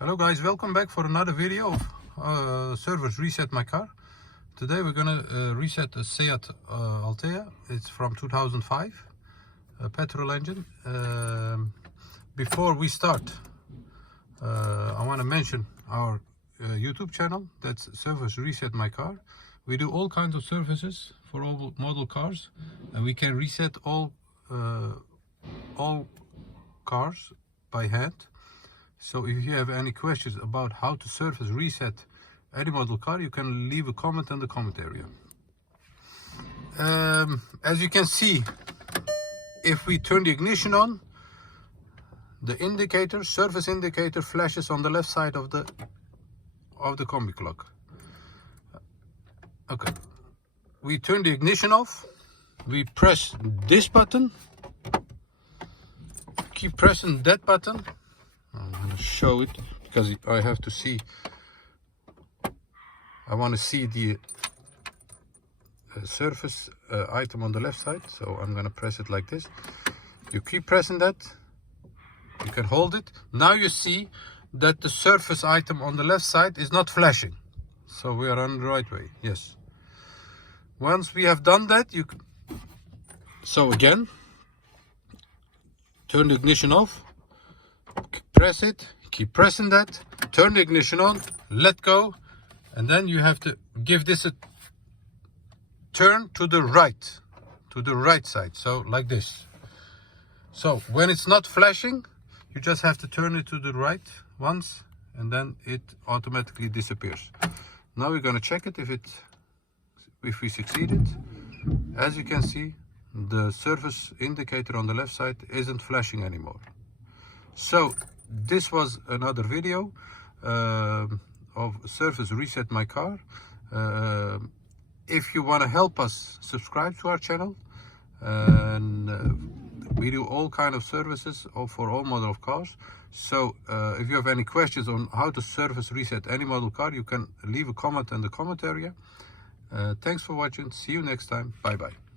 Hello guys, welcome back for another video of service reset my car. Today we're gonna reset a Seat Altea. It's from 2005, a petrol engine. Before we start, I want to mention our YouTube channel. That's Service Reset My Car. We do all kinds of services for all model cars, and we can reset all cars by hand. So if you have any questions about how to service reset any model car, you can leave a comment in the comment area. As you can see, if we turn the ignition on, the indicator, service indicator, flashes on the left side of the combi clock. Okay, we turn the ignition off, we press this button, keep pressing that button. I'm going to show it because I have to see. I want to see the surface item on the left side, so I'm going to press it like this. You keep pressing that, you can hold it. Now you see that the surface item on the left side is not flashing, so we are on the right way. Yes, once we have done that, so again, turn the ignition off, press it, keep pressing that, turn the ignition on, let go, and then you have to give this a turn to the right side, so like this. So when it's not flashing, you just have to turn it to the right once, and then it automatically disappears. Now we're going to check it if we succeeded. As you can see, the service indicator on the left side isn't flashing anymore. So this was another video of Service Reset My Car. If you want to help us, subscribe to our channel, and we do all kind of services for all model of cars. So if you have any questions on how to service reset any model car, you can leave a comment in the comment area. Thanks for watching. See you next time. Bye bye.